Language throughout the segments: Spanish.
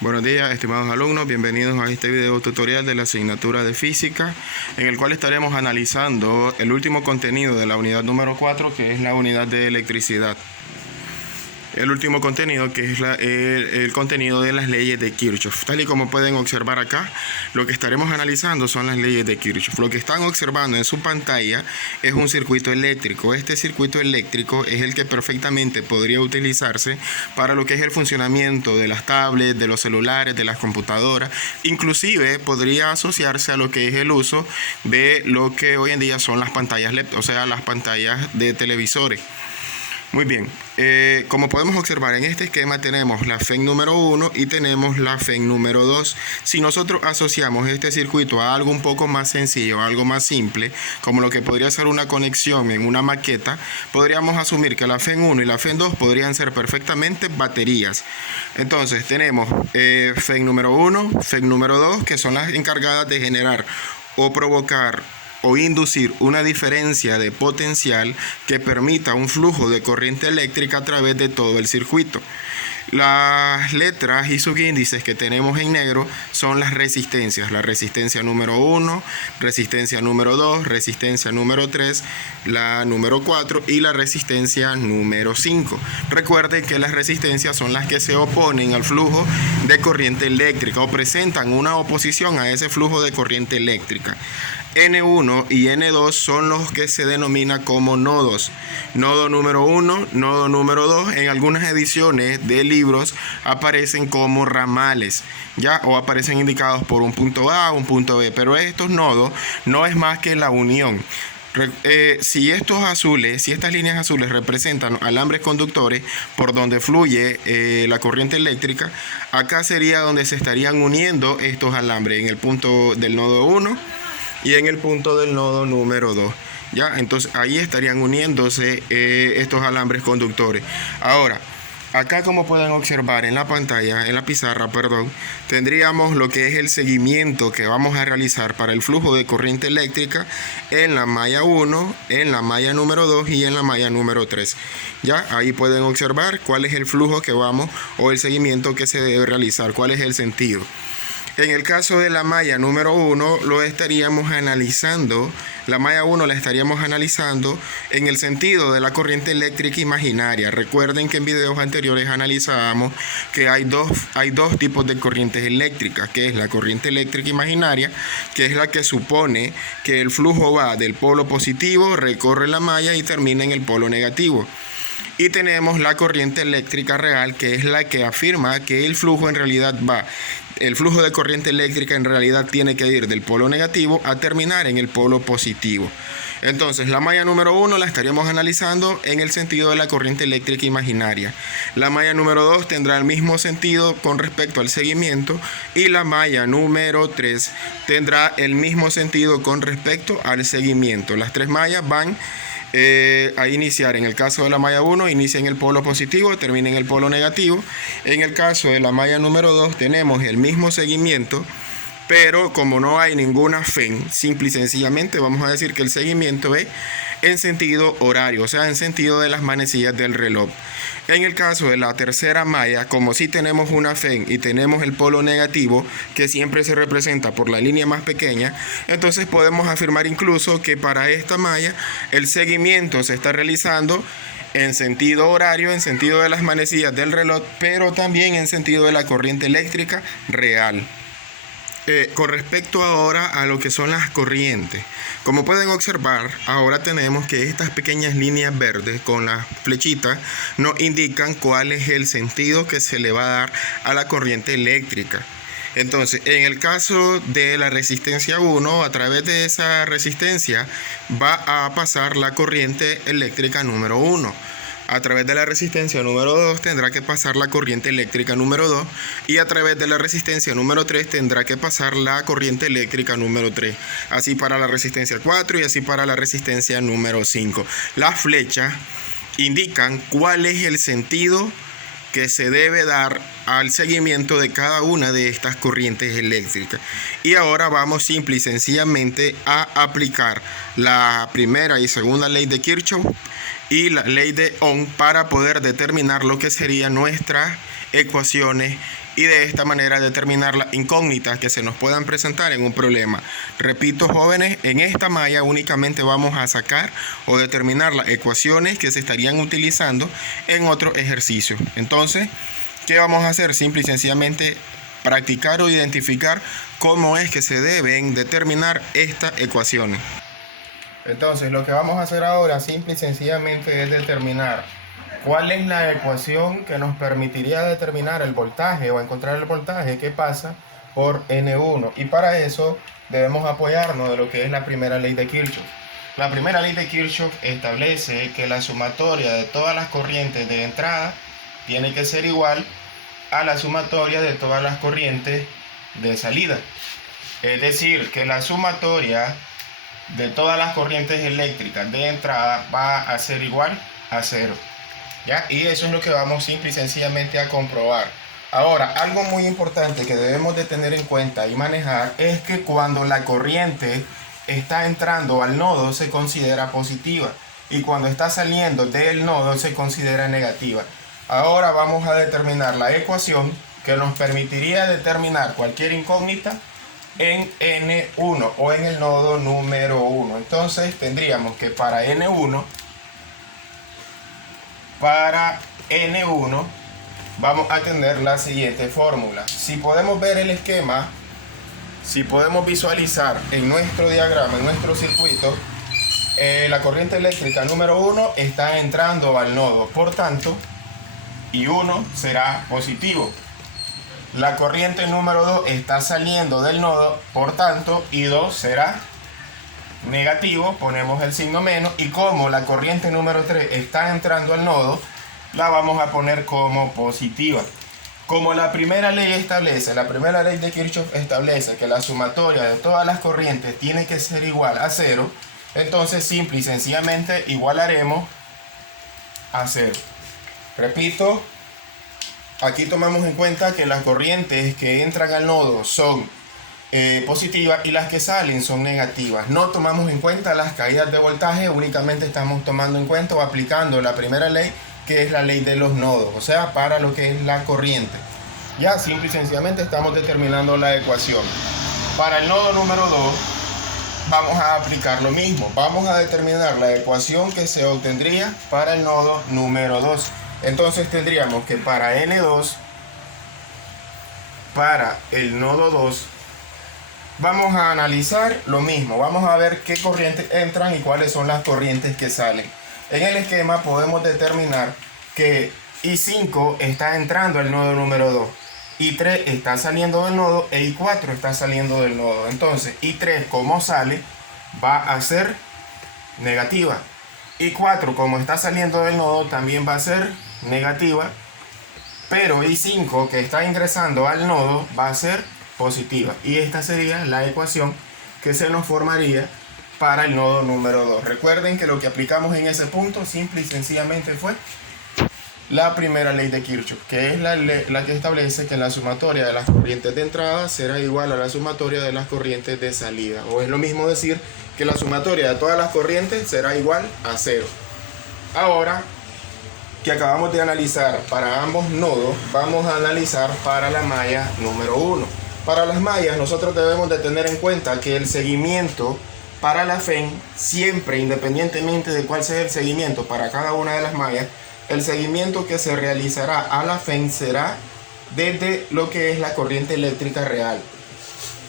Buenos días, estimados alumnos, bienvenidos a este video tutorial de la asignatura de física, en el cual estaremos analizando el último contenido de la unidad número 4, que es la unidad de electricidad. El último contenido, que es el contenido de las leyes de Kirchhoff. Tal y como pueden observar acá, lo que estaremos analizando son las leyes de Kirchhoff. Lo que están observando en su pantalla es un circuito eléctrico. Este circuito eléctrico es el que perfectamente podría utilizarse para lo que es el funcionamiento de las tablets, de los celulares, de las computadoras. Inclusive podría asociarse a lo que es el uso de lo que hoy en día son las pantallas LED, o sea, las pantallas de televisores. Muy bien, como podemos observar en este esquema tenemos la FEN número 1 y tenemos la FEN número 2. Si nosotros asociamos este circuito a algo un poco más sencillo, algo más simple, como lo que podría ser una conexión en una maqueta, podríamos asumir que la FEN 1 y la FEN 2 podrían ser perfectamente baterías. Entonces tenemos FEN número 1, FEN número 2, que son las encargadas de generar o provocar o inducir una diferencia de potencial que permita un flujo de corriente eléctrica a través de todo el circuito. Las letras y subíndices que tenemos en negro son las resistencias. La resistencia número 1, resistencia número 2, resistencia número 3, la número 4 y la resistencia número 5. Recuerden que las resistencias son las que se oponen al flujo de corriente eléctrica o presentan una oposición a ese flujo de corriente eléctrica. N1 y N2 son los que se denomina como nodos. Nodo número 1, nodo número 2, en algunas ediciones de libros aparecen como ramales, ¿ya? O aparecen indicados por un punto A, un punto B, pero estos nodos no es más que la unión. Si estas líneas azules representan alambres conductores por donde fluye la corriente eléctrica, acá sería donde se estarían uniendo estos alambres, en el punto del nodo 1 y en el punto del nodo número 2. ¿Ya? Entonces ahí estarían uniéndose estos alambres conductores. Ahora, acá, como pueden observar en la pantalla, en la pizarra, tendríamos lo que es el seguimiento que vamos a realizar para el flujo de corriente eléctrica en la malla 1, en la malla número 2 y en la malla número 3. Ya, ahí pueden observar cuál es el flujo que vamos o el seguimiento que se debe realizar, cuál es el sentido. En el caso de la malla número 1, lo estaríamos analizando, la malla 1 la estaríamos analizando en el sentido de la corriente eléctrica imaginaria. Recuerden que en videos anteriores analizábamos que hay dos tipos de corrientes eléctricas, que es la corriente eléctrica imaginaria, que es la que supone que el flujo va del polo positivo, recorre la malla y termina en el polo negativo. Y tenemos la corriente eléctrica real, que es la que afirma que el flujo de corriente eléctrica en realidad tiene que ir del polo negativo a terminar en el polo positivo. Entonces, la malla número 1 la estaríamos analizando en el sentido de la corriente eléctrica imaginaria. La malla número 2 tendrá el mismo sentido con respecto al seguimiento y la malla número 3 tendrá el mismo sentido con respecto al seguimiento. Las tres mallas van a iniciar. En el caso de la malla 1, inicia en el polo positivo, termina en el polo negativo. En el caso de la malla número 2 tenemos el mismo seguimiento, pero como no hay ninguna FEN, simple y sencillamente vamos a decir que el seguimiento es en sentido horario, o sea, en sentido de las manecillas del reloj. En el caso de la tercera malla, como si tenemos una FEN y tenemos el polo negativo, que siempre se representa por la línea más pequeña, entonces podemos afirmar incluso que para esta malla el seguimiento se está realizando en sentido horario, en sentido de las manecillas del reloj, pero también en sentido de la corriente eléctrica real. Con respecto ahora a lo que son las corrientes, como pueden observar, ahora tenemos que estas pequeñas líneas verdes con las flechitas nos indican cuál es el sentido que se le va a dar a la corriente eléctrica. Entonces, en el caso de la resistencia 1, a través de esa resistencia va a pasar la corriente eléctrica número 1. A través de la resistencia número 2 tendrá que pasar la corriente eléctrica número 2 y a través de la resistencia número 3 tendrá que pasar la corriente eléctrica número 3. Así para la resistencia 4 y así para la resistencia número 5. Las flechas indican cuál es el sentido que se debe dar al seguimiento de cada una de estas corrientes eléctricas. Y ahora vamos simple y sencillamente a aplicar la primera y segunda ley de Kirchhoff y la ley de Ohm para poder determinar lo que serían nuestras ecuaciones y de esta manera determinar las incógnitas que se nos puedan presentar en un problema. Repito, jóvenes, en esta malla únicamente vamos a sacar o determinar las ecuaciones que se estarían utilizando en otros ejercicios. Entonces, ¿qué vamos a hacer? Simple y sencillamente practicar o identificar cómo es que se deben determinar estas ecuaciones. Entonces, lo que vamos a hacer ahora simple y sencillamente es determinar cuál es la ecuación que nos permitiría determinar el voltaje o encontrar el voltaje que pasa por N1. Y para eso debemos apoyarnos de lo que es la primera ley de Kirchhoff. La primera ley de Kirchhoff establece que la sumatoria de todas las corrientes de entrada tiene que ser igual a la sumatoria de todas las corrientes de salida. Es decir, que la sumatoria de todas las corrientes eléctricas de entrada va a ser igual a 0. ¿Ya? Y eso es lo que vamos simple y sencillamente a comprobar. Ahora, algo muy importante que debemos de tener en cuenta y manejar es que cuando la corriente está entrando al nodo se considera positiva y cuando está saliendo del nodo se considera negativa. Ahora vamos a determinar la ecuación que nos permitiría determinar cualquier incógnita en N1 o en el nodo número 1. Entonces tendríamos que para N1 vamos a tener la siguiente fórmula. Si podemos ver el esquema, si podemos visualizar en nuestro diagrama, en nuestro circuito, la corriente eléctrica número 1 está entrando al nodo, por tanto, y 1 será positivo. La corriente número 2 está saliendo del nodo, por tanto, y 2 será negativo, ponemos el signo menos, y como la corriente número 3 está entrando al nodo, la vamos a poner como positiva. Como la primera ley establece, la primera ley de Kirchhoff establece que la sumatoria de todas las corrientes tiene que ser igual a 0, entonces simple y sencillamente igualaremos a 0. Repito, aquí tomamos en cuenta que las corrientes que entran al nodo son positivas y las que salen son negativas. No tomamos en cuenta las caídas de voltaje, únicamente estamos tomando en cuenta o aplicando la primera ley, que es la ley de los nodos, o sea, para lo que es la corriente. Ya simple y sencillamente estamos determinando la ecuación. Para el nodo número 2 vamos a aplicar lo mismo. Vamos a determinar la ecuación que se obtendría para el nodo número 2. Entonces tendríamos que para N2, para el nodo 2, vamos a analizar lo mismo. Vamos a ver qué corrientes entran y cuáles son las corrientes que salen. En el esquema podemos determinar que I5 está entrando al nodo número 2, I3 está saliendo del nodo e I4 está saliendo del nodo. Entonces I3 como sale va a ser negativa. I4 como está saliendo del nodo también va a ser negativa, pero I5 que está ingresando al nodo va a ser positiva. Y esta sería la ecuación que se nos formaría para el nodo número 2. Recuerden que lo que aplicamos en ese punto simple y sencillamente fue la primera ley de Kirchhoff, que es la que establece que la sumatoria de las corrientes de entrada será igual a la sumatoria de las corrientes de salida. O es lo mismo decir que la sumatoria de todas las corrientes será igual a 0. Ahora que acabamos de analizar para ambos nodos, vamos a analizar para la malla número 1. Para las mallas nosotros debemos de tener en cuenta que el seguimiento para la FEN, siempre, independientemente de cuál sea el seguimiento para cada una de las mallas, el seguimiento que se realizará a la FEN será desde lo que es la corriente eléctrica real.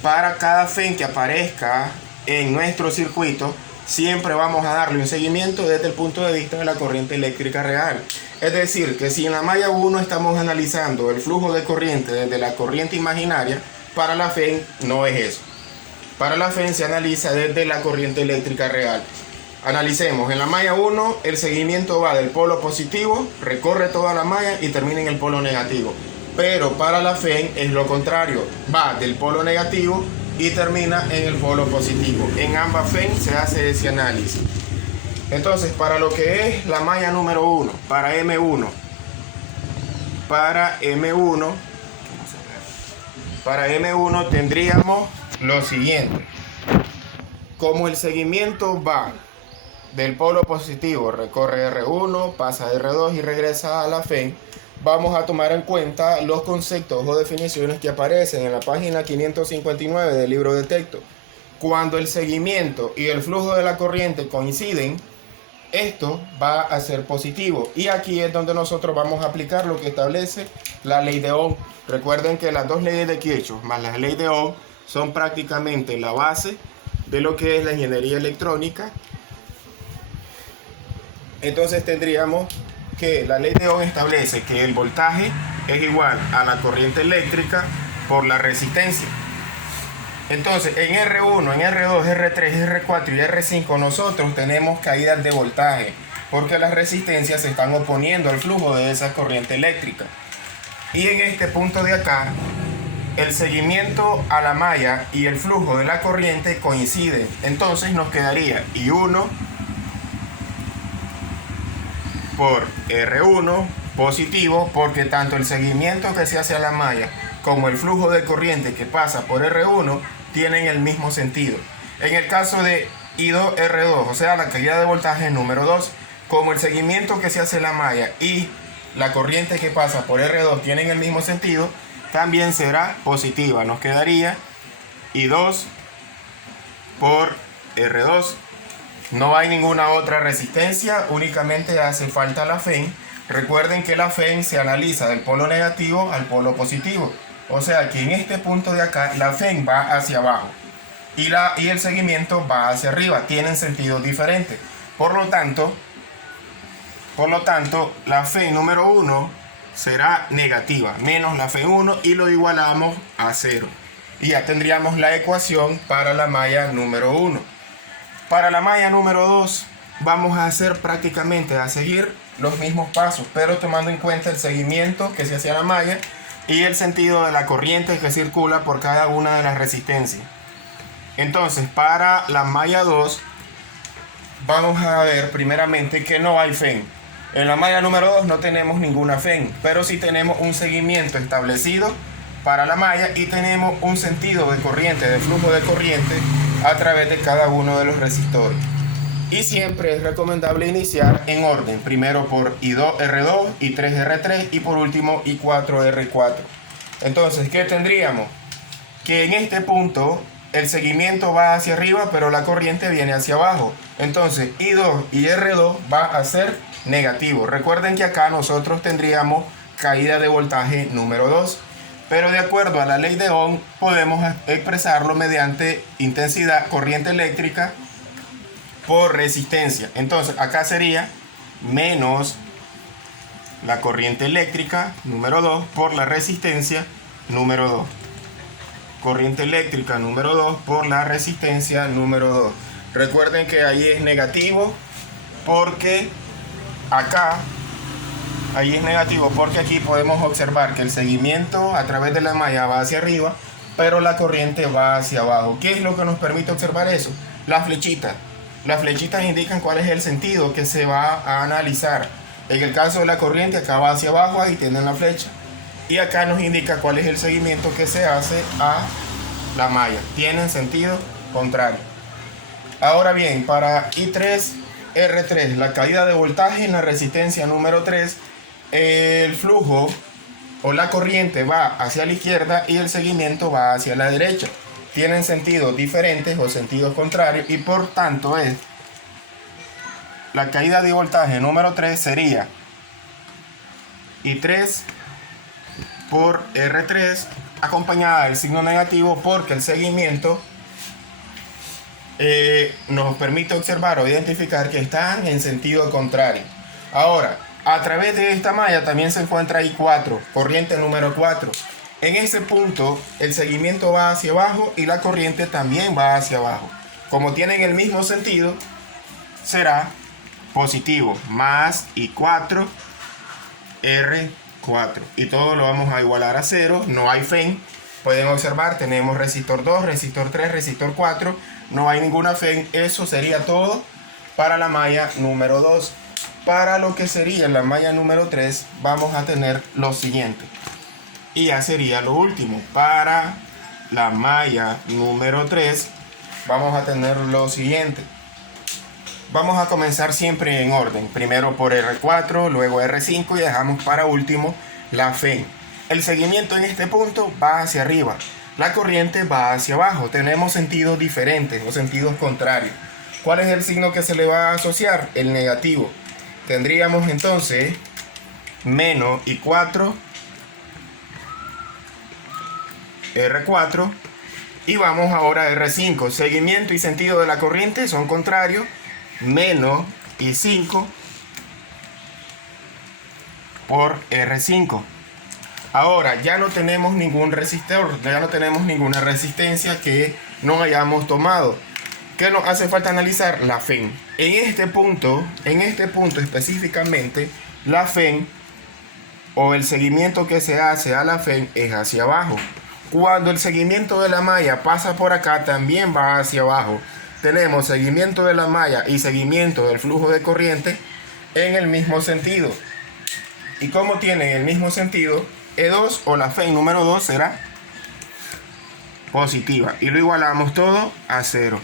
Para cada FEN que aparezca en nuestro circuito, siempre vamos a darle un seguimiento desde el punto de vista de la corriente eléctrica real. Es decir, que si en la malla 1 estamos analizando el flujo de corriente desde la corriente imaginaria, para la FEN no es eso. Para la FEN se analiza desde la corriente eléctrica real. Analicemos, en la malla 1 el seguimiento va del polo positivo, recorre toda la malla y termina en el polo negativo. Pero para la FEN es lo contrario, va del polo negativo y termina en el polo positivo. En ambas FEN se hace ese análisis. Entonces, para lo que es la malla número 1, para M1, para M1 tendríamos lo siguiente. Como el seguimiento va del polo positivo, recorre R1, pasa R2 y regresa a la FEN, vamos a tomar en cuenta los conceptos o definiciones que aparecen en la página 559 del libro de texto. Cuando el seguimiento y el flujo de la corriente coinciden, esto va a ser positivo. Y aquí es donde nosotros vamos a aplicar lo que establece la ley de Ohm. Recuerden que las dos leyes de Kirchhoff más la ley de Ohm son prácticamente la base de lo que es la ingeniería electrónica. Entonces tendríamos que la ley de Ohm establece que el voltaje es igual a la corriente eléctrica por la resistencia. Entonces en R1, en R2, R3, R4 y R5 nosotros tenemos caídas de voltaje porque las resistencias se están oponiendo al flujo de esa corriente eléctrica. Y en este punto de acá, el seguimiento a la malla y el flujo de la corriente coinciden. Entonces nos quedaría I1 por R1 positivo, porque tanto el seguimiento que se hace a la malla como el flujo de corriente que pasa por R1 tienen el mismo sentido. En el caso de I2 R2, o sea la caída de voltaje número 2, como el seguimiento que se hace a la malla y la corriente que pasa por R2 tienen el mismo sentido, también será positiva. Nos quedaría I2 por R2. No hay ninguna otra resistencia, únicamente hace falta la FEN. Recuerden que la FEN se analiza del polo negativo al polo positivo. O sea que en este punto de acá la FEN va hacia abajo y el seguimiento va hacia arriba. Tienen sentidos diferentes. Por lo tanto, la FEN número 1 será negativa, menos la FEN 1 y lo igualamos a 0. Y ya tendríamos la ecuación para la malla número 1. Para la malla número 2 vamos a hacer prácticamente a seguir los mismos pasos, pero tomando en cuenta el seguimiento que se hace a la malla y el sentido de la corriente que circula por cada una de las resistencias. Entonces, para la malla 2 vamos a ver primeramente que no hay FEN. En la malla número 2 no tenemos ninguna FEN, pero sí tenemos un seguimiento establecido para la malla y tenemos un sentido de corriente, de flujo de corriente a través de cada uno de los resistores. Y siempre es recomendable iniciar en orden, primero por I2 R2, I3 R3 y por último I4 R4. Entonces, ¿qué tendríamos? Que en este punto el seguimiento va hacia arriba, pero la corriente viene hacia abajo. Entonces I2 y R2 va a ser negativo. Recuerden que acá nosotros tendríamos caída de voltaje número 2. Pero de acuerdo a la ley de Ohm podemos expresarlo mediante intensidad, corriente eléctrica por resistencia. Entonces acá sería menos la corriente eléctrica número 2 por la resistencia número 2. Corriente eléctrica número 2 por la resistencia número 2. Recuerden que ahí es negativo porque ahí es negativo porque aquí podemos observar que el seguimiento a través de la malla va hacia arriba, pero la corriente va hacia abajo. ¿Qué es lo que nos permite observar eso? Las flechitas. Las flechitas indican cuál es el sentido que se va a analizar. En el caso de la corriente, acá va hacia abajo, ahí tienen la flecha. Y acá nos indica cuál es el seguimiento que se hace a la malla. Tienen sentido contrario. Ahora bien, para I3 R3, la caída de voltaje en la resistencia número 3, el flujo o la corriente va hacia la izquierda y el seguimiento va hacia la derecha. Tienen sentidos diferentes o sentidos contrarios y por tanto la caída de voltaje número 3 sería I3 por R3 acompañada del signo negativo porque el seguimiento nos permite observar o identificar que están en sentido contrario. Ahora, a través de esta malla también se encuentra I4, corriente número 4. En ese punto el seguimiento va hacia abajo y la corriente también va hacia abajo. Como tienen el mismo sentido, será positivo, más I4 R4. Y todo lo vamos a igualar a 0, no hay FEN. Pueden observar, tenemos resistor 2, resistor 3, resistor 4. No hay ninguna FEN, eso sería todo para la malla número 2. Para lo que sería la malla número 3 vamos a tener lo siguiente. Y ya sería lo último. Para la malla número 3 vamos a tener lo siguiente. Vamos a comenzar siempre en orden. Primero por R4, luego R5 y dejamos para último la FEN. El seguimiento en este punto va hacia arriba, la corriente va hacia abajo. Tenemos sentidos diferentes o sentidos contrarios. ¿Cuál es el signo que se le va a asociar? El negativo. Tendríamos entonces menos I4, R4, y vamos ahora a R5. Seguimiento y sentido de la corriente son contrarios. Menos I5 por R5. Ahora ya no tenemos ningún resistor, ya no tenemos ninguna resistencia que no hayamos tomado. ¿Qué nos hace falta analizar? La FEN. En este punto específicamente, la FEN o el seguimiento que se hace a la FEN es hacia abajo. Cuando el seguimiento de la malla pasa por acá, también va hacia abajo. Tenemos seguimiento de la malla y seguimiento del flujo de corriente en el mismo sentido. Y como tienen el mismo sentido, E2 o la FEN número 2 será positiva. Y lo igualamos todo a 0.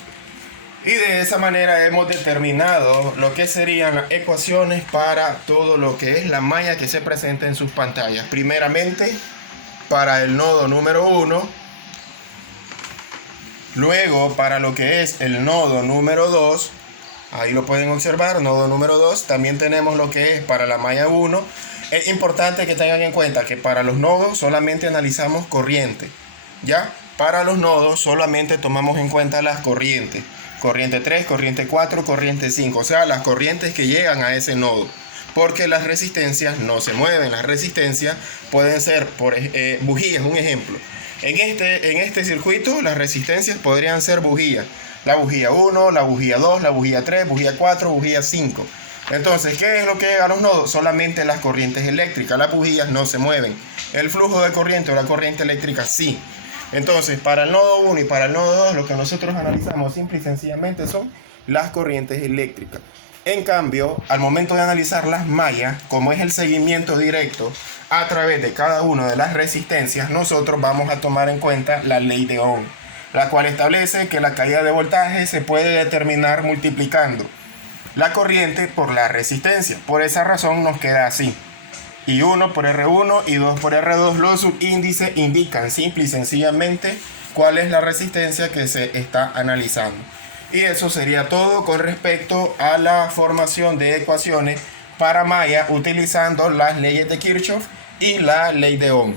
Y de esa manera hemos determinado lo que serían las ecuaciones para todo lo que es la malla que se presenta en sus pantallas. Primeramente, para el nodo número 1. Luego, para lo que es el nodo número 2. Ahí lo pueden observar, nodo número 2. También tenemos lo que es para la malla 1. Es importante que tengan en cuenta que para los nodos solamente analizamos corriente. ¿Ya? Para los nodos solamente tomamos en cuenta las corrientes. Corriente 3, corriente 4, corriente 5. O sea, las corrientes que llegan a ese nodo. Porque las resistencias no se mueven. Las resistencias pueden ser por bujías, un ejemplo. En este circuito las resistencias podrían ser bujías. La bujía 1, la bujía 2, la bujía 3, bujía 4, bujía 5. Entonces, ¿qué es lo que llega a los nodos? Solamente las corrientes eléctricas. Las bujías no se mueven. El flujo de corriente o la corriente eléctrica sí. Entonces, para el nodo 1 y para el nodo 2, lo que nosotros analizamos simple y sencillamente son las corrientes eléctricas. En cambio, al momento de analizar las mallas, como es el seguimiento directo a través de cada una de las resistencias, nosotros vamos a tomar en cuenta la ley de Ohm, la cual establece que la caída de voltaje se puede determinar multiplicando la corriente por la resistencia. Por esa razón nos queda así. Y 1 por R1 y 2 por R2. Los subíndices indican simple y sencillamente cuál es la resistencia que se está analizando. Y eso sería todo con respecto a la formación de ecuaciones para malla utilizando las leyes de Kirchhoff y la ley de Ohm.